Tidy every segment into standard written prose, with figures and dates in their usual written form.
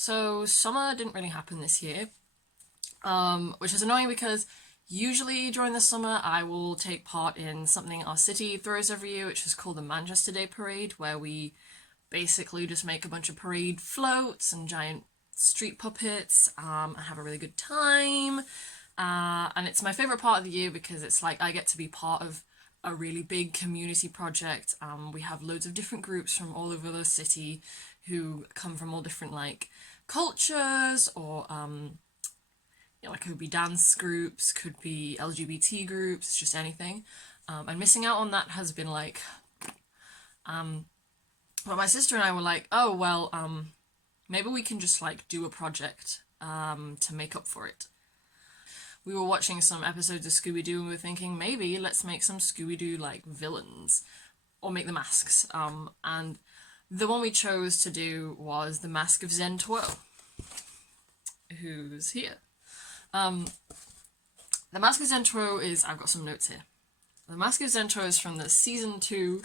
So summer didn't really happen this year, which is annoying because usually during the summer I will take part in something our city throws every year, which is called the Manchester Day Parade, where we basically just make a bunch of parade floats and giant street puppets and have a really good time. And it's my favourite part of the year because it's like I get to be part of a really big community project. We have loads of different groups from all over the city who come from all different like cultures or like could be dance groups, could be LGBT groups, just anything. And missing out on that has been like, but my sister and I were like, oh well, maybe we can just like do a project to make up for it. We were watching some episodes of Scooby-Doo and we were thinking maybe let's make some Scooby-Doo like villains or make the masks. And the one we chose to do was the Mask of Zentro, who's here. The Mask of Zentro is, I've got some notes here. The Mask of Zentro is from the season 2,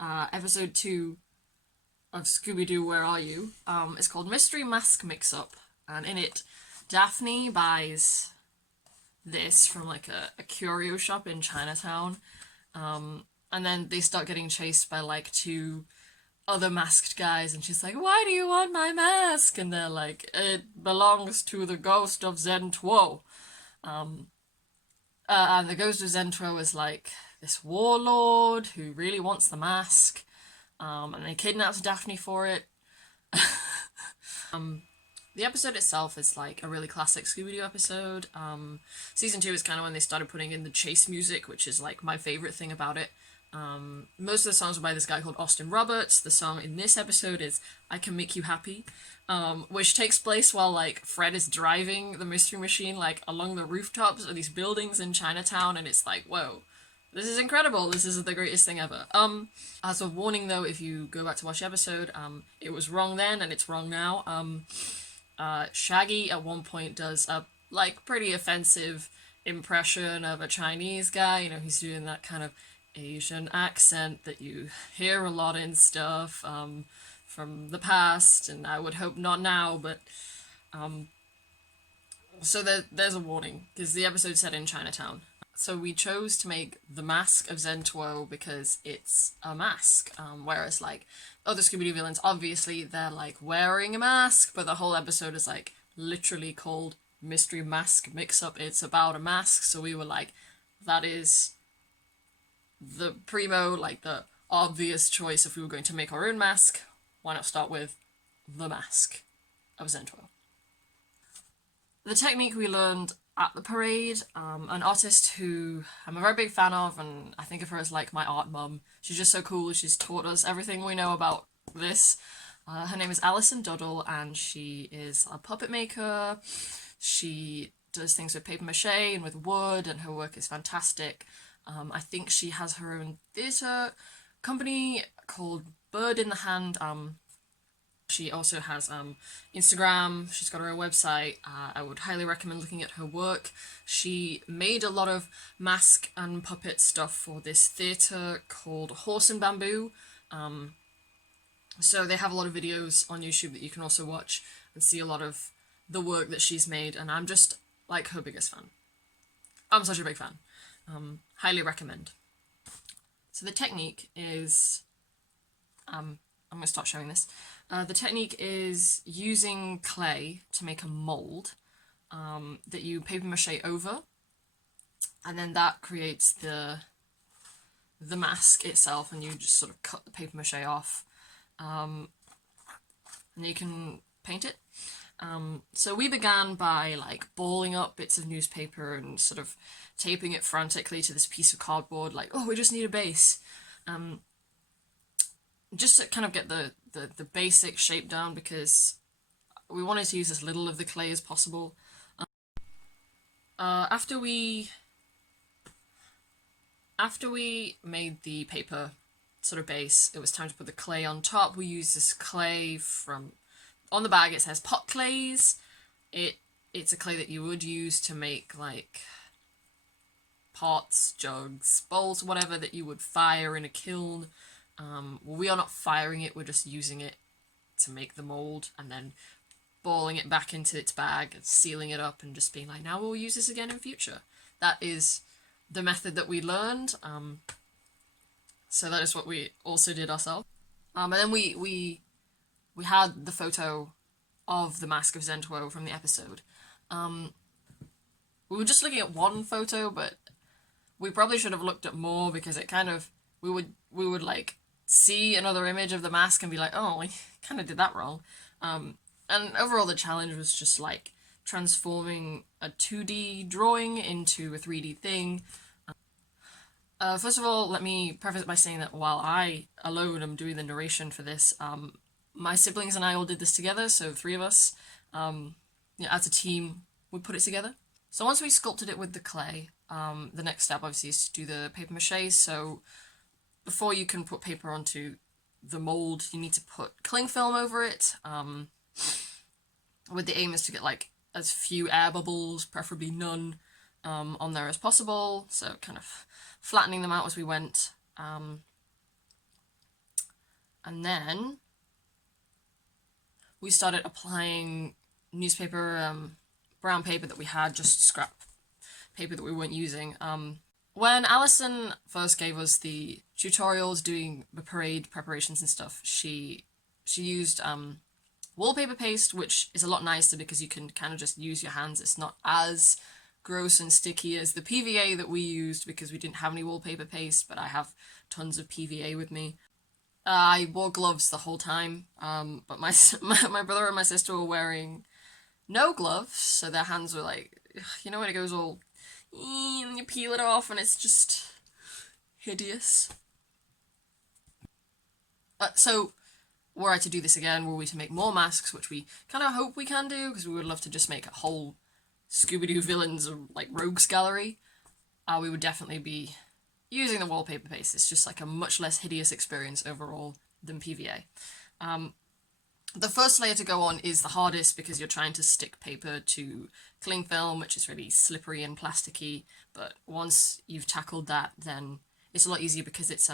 episode 2 of Scooby-Doo, Where Are You? It's called Mystery Mask Mix-Up, and in it, Daphne buys this from like a curio shop in Chinatown, and then they start getting chased by like 2 other masked guys, and she's like, why do you want my mask? And they're like, it belongs to the Ghost of Zentro. And the Ghost of Zentro is like this warlord who really wants the mask, and they kidnaps Daphne for it. The episode itself is like a really classic Scooby-Doo episode. Season 2 is kind of when they started putting in the chase music, which is like my favourite thing about it. Most of the songs were by this guy called Austin Roberts. The song in this episode is I Can Make You Happy, which takes place while like Fred is driving the Mystery Machine like along the rooftops of these buildings in Chinatown, and it's like, whoa, this is incredible, this is the greatest thing ever. As a warning though, if you go back to watch the episode, it was wrong then and it's wrong now. Shaggy at one point does a like pretty offensive impression of a Chinese guy. You know, he's doing that kind of Asian accent that you hear a lot in stuff from the past, and I would hope not now, but so there's a warning, because the episode's set in Chinatown. So we chose to make the Mask of Zentro because it's a mask, whereas like other Scooby-Doo villains, obviously they're like wearing a mask, but the whole episode is like literally called Mystery Mask Mix-Up. It's about a mask, so we were like, that is the primo, like the obvious choice if we were going to make our own mask. Why not start with the Mask of Zentro? The technique we learned at the parade, an artist who I'm a very big fan of, and I think of her as like my art mum. She's just so cool. She's taught us everything we know about this. Her name is Alison Doddle, and she is a puppet maker. She does things with paper mache and with wood, and her work is fantastic. I think she has her own theatre company called Bird in the Hand. She also has Instagram, she's got her own website. I would highly recommend looking at her work. She made a lot of mask and puppet stuff for this theatre called Horse and Bamboo. So they have a lot of videos on YouTube that you can also watch and see a lot of the work that she's made, and I'm just like her biggest fan. I'm such a big fan. Highly recommend. So the technique is, I'm going to start showing this. The technique is using clay to make a mould that you paper mache over, and then that creates the mask itself, and you just sort of cut the paper mache off, and you can paint it. So we began by like balling up bits of newspaper and sort of taping it frantically to this piece of cardboard, like, oh, we just need a base. Just to kind of get the basic shape down, because we wanted to use as little of the clay as possible. After we made the paper sort of base, it was time to put the clay on top. We used this clay from, on the bag it says pot clays. It's a clay that you would use to make like pots, jugs, bowls, whatever that you would fire in a kiln. We are not firing it, we're just using it to make the mould, and then balling it back into its bag, sealing it up, and just being like, now we'll use this again in future. That is the method that we learned. So that is what we also did ourselves. And then we had the photo of the Mask of Zentro from the episode. We were just looking at one photo, but we probably should have looked at more, because it kind of, we would like see another image of the mask and be like, oh, we kind of did that wrong. And overall the challenge was just like transforming a 2D drawing into a 3D thing. First of all, let me preface it by saying that while I alone am doing the narration for this, my siblings and I all did this together, so 3 of us, as a team, we put it together. So once we sculpted it with the clay, the next step obviously is to do the paper mache. So before you can put paper onto the mold, you need to put cling film over it, with the aim is to get like as few air bubbles, preferably none, on there as possible, so kind of flattening them out as we went. And then we started applying newspaper, brown paper that we had, just scrap paper that we weren't using. When Alison first gave us the tutorials doing the parade preparations and stuff, she used wallpaper paste, which is a lot nicer because you can kind of just use your hands. It's not as gross and sticky as the PVA that we used, because we didn't have any wallpaper paste, but I have tons of PVA with me. I wore gloves the whole time, but my brother and my sister were wearing no gloves, so their hands were like, you know when it goes all, and you peel it off and it's just hideous. So were I to do this again, were we to make more masks, which we kind of hope we can do, because we would love to just make a whole Scooby-Doo villains or like rogues gallery, we would definitely be using the wallpaper paste. It's just like a much less hideous experience overall than PVA. The first layer to go on is the hardest, because you're trying to stick paper to cling film, which is really slippery and plasticky, but once you've tackled that, then it's a lot easier, because it's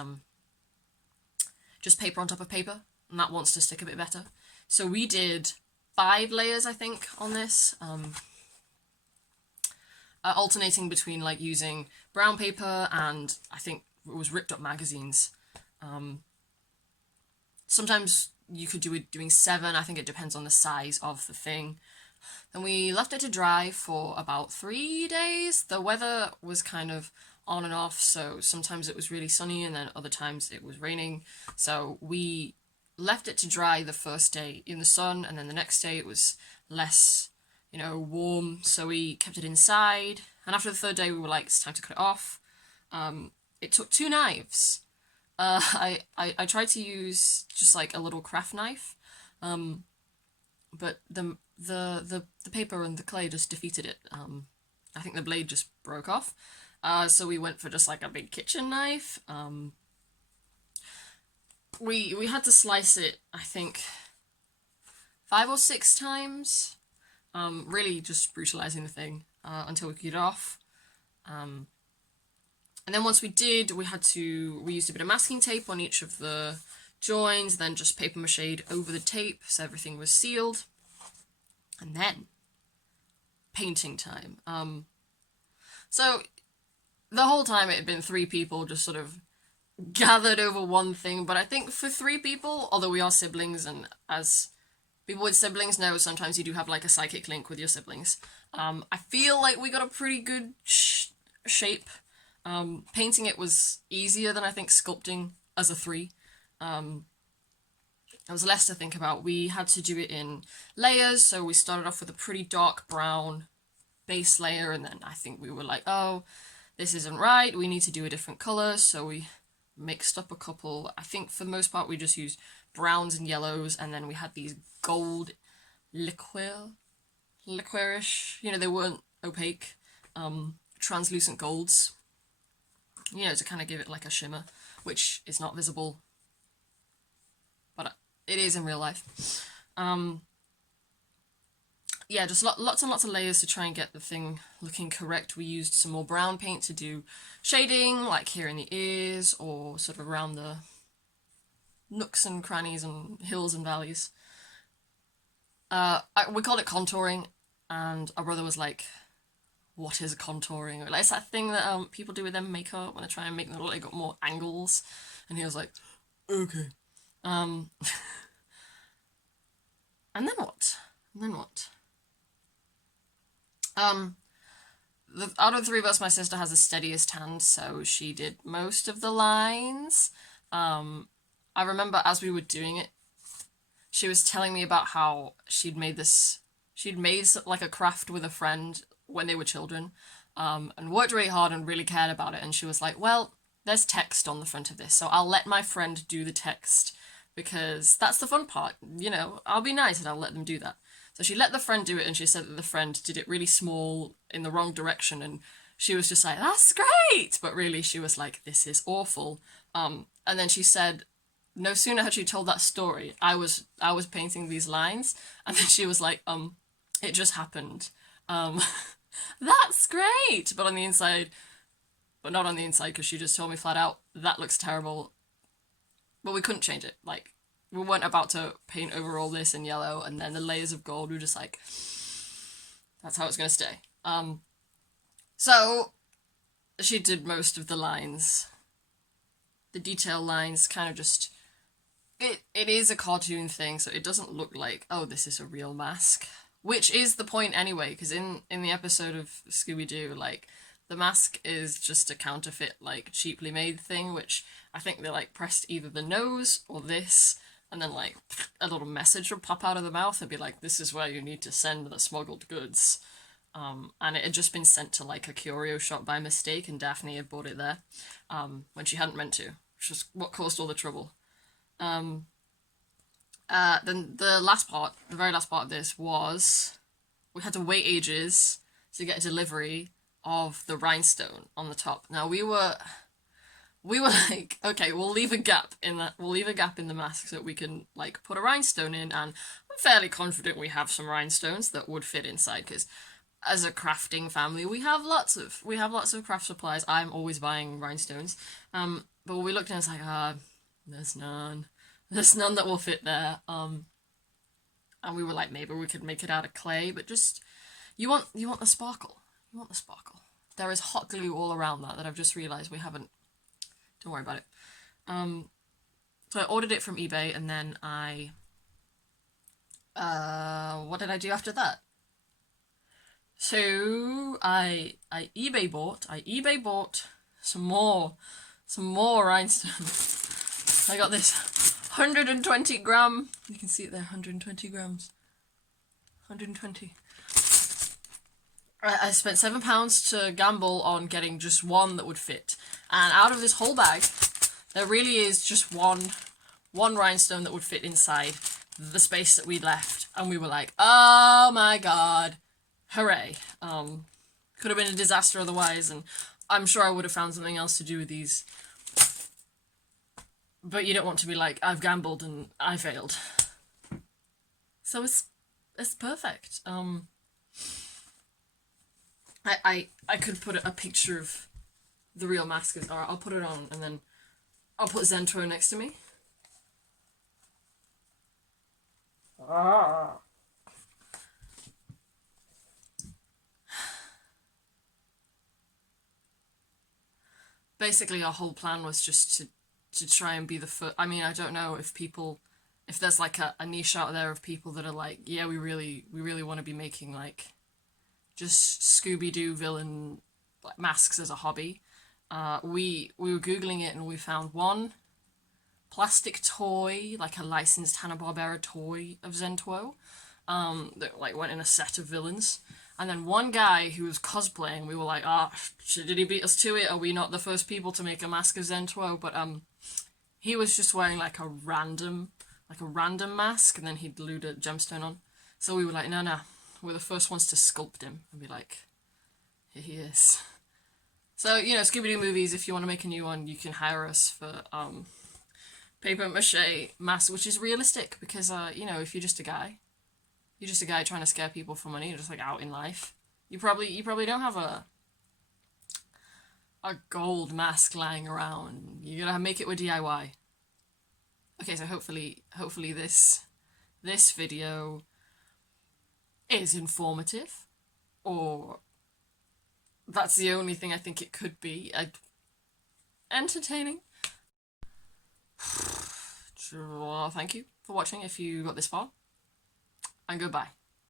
just paper on top of paper, and that wants to stick a bit better. So we did 5 layers, I think, on this, alternating between like using brown paper and I think it was ripped up magazines. Sometimes you could do it doing 7, I think it depends on the size of the thing. Then we left it to dry for about 3 days. The weather was kind of on and off, so sometimes it was really sunny and then other times it was raining. So we left it to dry the first day in the sun, and then the next day it was less, warm, so we kept it inside. And after the 3rd day we were like, it's time to cut it off. It took 2 knives. I tried to use just like a little craft knife, but the paper and the clay just defeated it. I think the blade just broke off. So we went for just like a big kitchen knife. We had to slice it, I think, 5 or 6 times. Really just brutalizing the thing until we could get it off. And then once we did, we used a bit of masking tape on each of the joins, then just paper mache over the tape so everything was sealed. And then painting time. So the whole time it had been 3 people just sort of gathered over one thing, but I think for 3 people, although we are siblings, and as people with siblings know, sometimes you do have like a psychic link with your siblings, I feel like we got a pretty good shape. Painting it was easier than I think sculpting as a 3. There was less to think about. We had to do it in layers, so we started off with a pretty dark brown base layer, and then I think we were like, oh, this isn't right, we need to do a different colour, so we mixed up a couple. I think for the most part we just used browns and yellows, and then we had these gold liquorish, they weren't opaque, translucent golds, to kind of give it like a shimmer, which is not visible, but it is in real life. Yeah, just lots and lots of layers to try and get the thing looking correct. We used some more brown paint to do shading, like here in the ears, or sort of around the nooks and crannies and hills and valleys. We called it contouring, and our brother was like, "What is contouring?" Or like, it's that thing that people do with their makeup when they try and make them look like got more angles. And he was like, "Okay." Um, and then what? And then what? Um, out of the three of us, my sister has the steadiest hand, so she did most of the lines. I remember as we were doing it, she was telling me about how she'd made like a craft with a friend when they were children, and worked really hard and really cared about it. And she was like, "Well, there's text on the front of this, so I'll let my friend do the text because that's the fun part. You know, I'll be nice and I'll let them do that." So she let the friend do it, and she said that the friend did it really small in the wrong direction, and she was just like, "That's great," but really she was like, "This is awful." And then she said, no sooner had she told that story, I was painting these lines, and then she was like, "It just happened." Um, that's great, but on the inside, but not on the inside, because she just told me flat out that looks terrible. But we couldn't change it. Like, we weren't about to paint over all this in yellow and then the layers of gold. We were just like, that's how it's gonna stay. So she did most of the lines. The detail lines kind of just it is a cartoon thing, so it doesn't look like, oh, this is a real mask. Which is the point anyway, because in the episode of Scooby-Doo, like, the mask is just a counterfeit, like, cheaply made thing, which I think they, like, pressed either the nose or this, and then, like, a little message would pop out of the mouth and be like, "This is where you need to send the smuggled goods." And it had just been sent to, like, a curio shop by mistake, and Daphne had bought it there, when she hadn't meant to, which is what caused all the trouble. Then the last part, the very last part of this was we had to wait ages to get a delivery of the rhinestone on the top. Now we were like, okay, we'll leave a gap in that. We'll leave a gap in the mask so that we can like put a rhinestone in, and I'm fairly confident we have some rhinestones that would fit inside because as a crafting family, we have lots of craft supplies. I'm always buying rhinestones. But when we looked and it's like, there's none. There's none that will fit there. And we were like, maybe we could make it out of clay, but just you want the sparkle. You want the sparkle. There is hot glue all around that I've just realised we haven't. Don't worry about it. So I ordered it from eBay, and then what did I do after that? So I eBay bought some more rhinestones. I got this 120 gram. You can see it there, 120 grams. 120. I spent £7 to gamble on getting just one that would fit. And out of this whole bag, there really is just one rhinestone that would fit inside the space that we left. And we were like, oh my god, hooray. Could have been a disaster otherwise, and I'm sure I would have found something else to do with these. But you don't want to be like, I've gambled and I failed. So it's perfect. I could put a picture of the real mask. Alright, I'll put it on and then I'll put Zentro next to me. Basically, our whole plan was just to try and be the first. I mean, I don't know if there's like a niche out there of people that are like, yeah, we really want to be making like just Scooby-Doo villain like masks as a hobby. We were googling it and we found one plastic toy, like a licensed Hanna-Barbera toy of Zentwo, that like went in a set of villains. And then one guy who was cosplaying, we were like, did he beat us to it? Are we not the first people to make a mask of Zentwo? But he was just wearing like a random mask, and then he glued a gemstone on. So we were like, no, we're the first ones to sculpt him and be like, here he is. So, you know, Scooby-Doo movies, if you want to make a new one, you can hire us for paper mache mask, which is realistic because, you know, if you're just a guy trying to scare people for money, just like out in life, you probably don't have a gold mask lying around. You're gonna make it with DIY. Okay, so hopefully this video is informative, or that's the only thing I think it could be. Entertaining. Thank you for watching if you got this far, and goodbye.